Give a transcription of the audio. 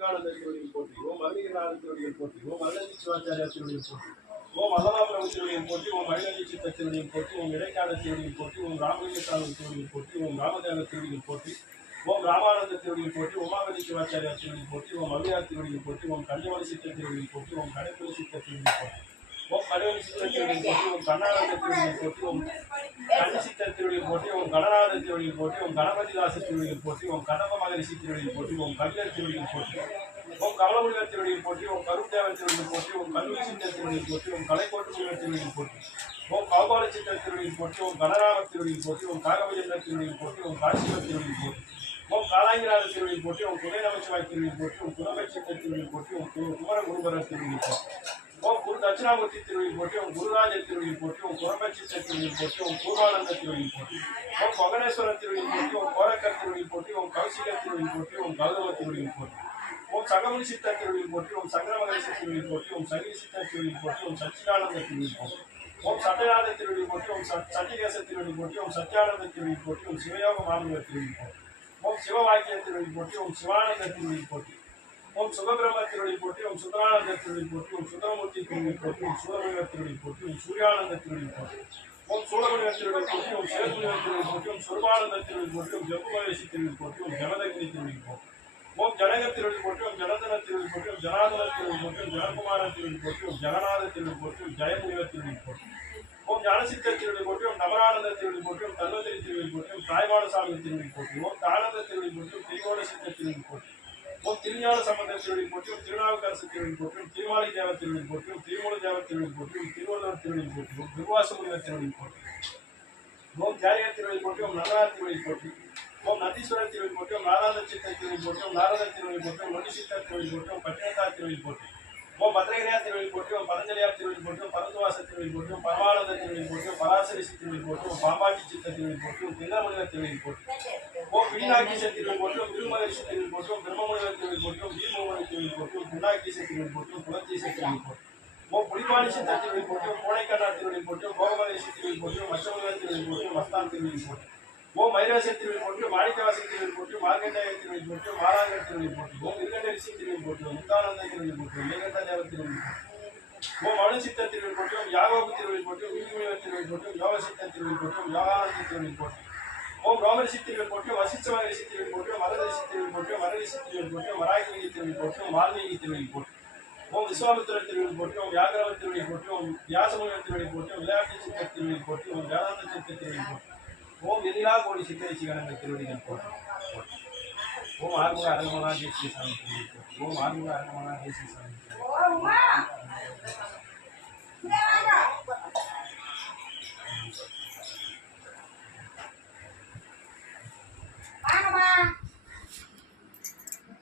திருவடியில் போற்றி. ஓம் அருணகிரிநாத திருவடியில் போற்றி. ஓம் அல்லந்தி சிவாச்சாரியா திருவடியில் போற்றி. ஓம் அல்லமாபுரம் திருவடியில் போற்றி. ஓம் மயிலஞ்சி சித்த திருவடியில் போற்றி. ஓம் இடைக்கால திருவடியில் போற்றி. ஓம் ராமலிங்கசாமி திருவடியில் போற்றி. ஓம் ராமதேவ திருவடியில் போற்றி. ஓம் ராமானந்த திருவடியில் போற்றி. உமாபதி சிவாச்சாரியா திருவடியில் போற்றி. ஓம் அவ்வியார் திருவடியில் போற்றி. ஓம் கன்னிமலை சித்த திருவடியில் போற்றி. ஓம் கடைப்புல சித்த திருவடியில் போற்றி. ஓம் கடைவெளி சித்த திருவடியில் போற்றி. ஓம் கண்ணானந்த திருவடியில் போற்றி. ஓம் கன்னி சித்த திருவடியில் போற்றி. ஓம் கணநாத திருவடியில் போற்றி. ஓம் கணபதிதாச திருவடியில் போற்றி. ஓம் கதம்ப மகரிஷி திருவடியில் போற்றி. ஓம் கவிஞர் திருவடியில் போற்றி. ஓம் கமலமுனிவர் திருவடியில் போற்றி. ஓம் கருத்தேவர் திருவடியில் போற்றி. ஓம் கல்லூரி சித்தர் திருவடியில் போற்றி. ஓம் கலைக்கோட்டு முனிவர் திருவடியில் போற்றி. ஓம் கௌபால சித்தர் திருவடியில் போற்றி. ஓம் கனராம திருவடியில் போற்றி. ஓம் காகபஜேந்திர திருவடியில் போற்றி. ஓம் காசிவர் திருவடியில் போற்றி. ஓம் காலாங்கிராத திருவடியில் போற்றி. ஓம் குதை நமச்சிவாய் திருவடியில் போற்றி. ஓம் குலமை சித்தர் திருவடியில் போற்றி. ஓம் குமர குருபரர் திருவடியில் போற்றி. ஓம் குரு தட்சிணாமூர்த்தி திருவடியில் போற்றி. ஓம் குருராஜ திருவடியில் போற்றி. ஓம் குரம்பை சித்தர் திருவடியில் போற்றி. ஓம் பூர்வானந்த திருவடியில் போற்றி. ஓம் பகனேஸ்வரர் திருவடியில் போற்றி. ஓம் கோரக்கர் திருவடியில் போற்றி. ஓம் கௌசிகர் திருவடியில் போற்றி. ஓம் கௌதம திருவடியில் போற்றி. ஓம் சகமுனி சித்தர் திருவடியில் போற்றி. ஓம் சங்கரமகரிஷி திருவடியில் போற்றி. ஓம் சகிரி சித்தர் திருவடியில் போற்றி. ஓம் சச்சிதானந்த திருவடியில் போற்றி. ஓம் சத்யநாத திருவடியில் போற்றி. ஓம் சத்தியகேச திருவடியில் போற்றி. ஓம் சத்யானந்த திருவடியில் போற்றி. ஓம் சிவயோக மாமுனிவர் திருவடியில் போற்றி. ஓம் சிவவாக்கிய திருவடியில் போற்றி. ஓம் சிவானந்த திருவடியில் போற்றி. ஓம் சுகபிரம திருவடியில் போற்றி. ஓம் சுந்தரானந்த திருவடியில் போற்றி. ஓம் சுந்தரமூர்த்தி திருவடியில் போற்றி. ஓம் சூரமுனிவர் திருவடியில் போற்றி. ஓம் சூர்யானந்த திருவடியில் போற்றி. ஓம் சூரமுனிவர் திருவடியில் போற்றி. ஓம் சிவமுனிவர் திருவடியில் போற்றி. ஓம் சுரபானந்த திருவடியில் போற்றி. ஓம் ஜம்பு மகரிஷி திருவடியில் போற்றி. ஓம் ஜனதகிரி திருவடியில் போற்றி. ஓம் ஜனக திருவடியில் போற்றி. ஓம் ஜனதன திருவடியில் போற்றி. ஓம் ஜனாதன திருவடியில் போற்றி. ஓம் ஜனகுமார திருவடியில் போற்றி. ஓம் ஜனநாத திருவடியில் போற்றி. ஓம் ஜெயமுனிவர் திருவடியில் போற்றி. ஓம் ஞானசித்தர் திருவடியில் போற்றி. ஓம் நவரானந்த திருவடியில் போற்றி. ஓம் தன்வந்திரி திருவடியில் போற்றி. ஓம் தாய்மானசாமி திருவடியில் போற்றி. ஓம் தானந்த திருவடியில் போற்றி. ஓம் திரிகோண சித்தர் திருவடியில் போற்றி. ஓம் திருஞான சம்பந்தர் திருவடியில் போற்றி. ஓம் திருநாவுக்கரசு திருவடியில் போற்றி. ஓம் திருமாலி தேவர் திருவடியில் போற்றி. ஓம் திருமூல தேவர் திருவடியில் போற்றி. ஓம் திருவள்ளுவர் திருவடியில் போற்றி. ஓம் துர்வாசமுனிவர் திருவடியில் போற்றி. ஓம் ஜாயகர் திருவடியில் போற்றி. ஓம் நகரார் திருவடியில் போற்றி. ஓம் நந்தீஸ்வரர் திருவடியில் போற்றி. ஓம் நாராயண சித்தர் திருவடியில் போற்றி. ஓம் நாரதர் திருவடியில் போற்றி. ஓம் நொண்டி சித்தர் திருவடியில் போற்றி. ஓம் பட்டினத்தார் திருவடியில் போற்றி. ஓம் பத்ரகிரியார் திருவடியில் போற்றி. ஓம் பதஞ்சலியார் திருவடியில் போற்றி. ஓம் பரந்துவாச திருவடியில் போற்றி. ஓம் பரமானந்த திருவடியில் போற்றி. ஓம் பராசரிசி திருவடியில் போற்றி. ஓம் பாம்பாட்டி சித்தர் திருவடியில் போற்றி. ஓம் திங்கமுனிவர் திருவடியில் போற்றி. ஓம் மீனாட்சீசர் திருவடியில் போற்றி. ஓம் திருமகரிஷி திருவடியில் போற்றி. ஓம் பிரம்மமுனிவர் திருவடியில் போற்றி. ஓம் வீரமுனிவர் திருவடியில் போற்றி. ஓம் குண்டாக்கீசர் திருவடியில் போற்றி. ஓம் குலத்தீசர் திருவடியில் போற்றி. ஓம் புலிபாணி சித்தர் திருவடியில் போற்றி. ஓம் கோடைக்கண்ணார் திருவடியில் போற்றி. ஓம் போகமகரிஷி திருவடியில் போற்றி. ஓம் மச்சமுனிவர் திருவடியில் போற்றி. ஓம் மஸ்தான் திருவடியில் போற்றி. ஓம் மைரேசர் திருவடியில் போற்றி. ஓம் மாணிக்கவாசர் திருவடியில் போற்றி. ஓம் மார்கண்டேய திருவடியில் போற்றி. ஓம் மாராங்கர் திருவடியில் போற்றி. ஓம் இருகண்ட ரிஷி திருவடியில் போற்றி. ஓம் முத்தானந்த திருவடியில் போற்றி. ஓம் ஏகண்ட தேவ திருவடியில் போற்றி. ஓம் அணுசித்தர் திருவடியில் போற்றி. ஓம் யாகோபு திருவடியில் போற்றி. ஓம் வீரமுனிவர் திருவடியில் போற்றி. ஓம் யோக சித்தர் திருவடியில் போற்றி. ஓம் யோகானந்த திருவடியில் போற்றி. ஓம் ரோமரிஷி திருவடியில் போற்றி. ஓம் வசிஷ்ட மகரிஷி திருவடியில் போற்றி. ஓம் மரதரிஷி திருவடியில் போற்றி. ஓம் மரரிஷி திருவடியில் போற்றி. ஓம் வராகிரி திருவடியில் போற்றி. ஓம் வால்மீகி திருவடியில் போற்றி. ஓம் விஸ்வாமித்திரர் திருவடியில் போற்றி. ஓம் வியாகரவர் திருவடியில் போற்றி. ஓம் வியாசமுனிவர் திருவடியில் போற்றி. ஓம் விளையாட்டு சித்தர் திருவடியில் போற்றி. ஓம் வேதாந்த சித்தர் திருவடியில் போற்றி. ஓம் எதிலா கோடி சித்தரிசி கணங்கள் திருவடிகள் போற்றி. ஓம் ஆறுமுக அரங்கமனா தேசிய சாமி திருவடியில் போற்றி. ஓம் ஆறுமுக அரங்கமனா தேசிய சாமி.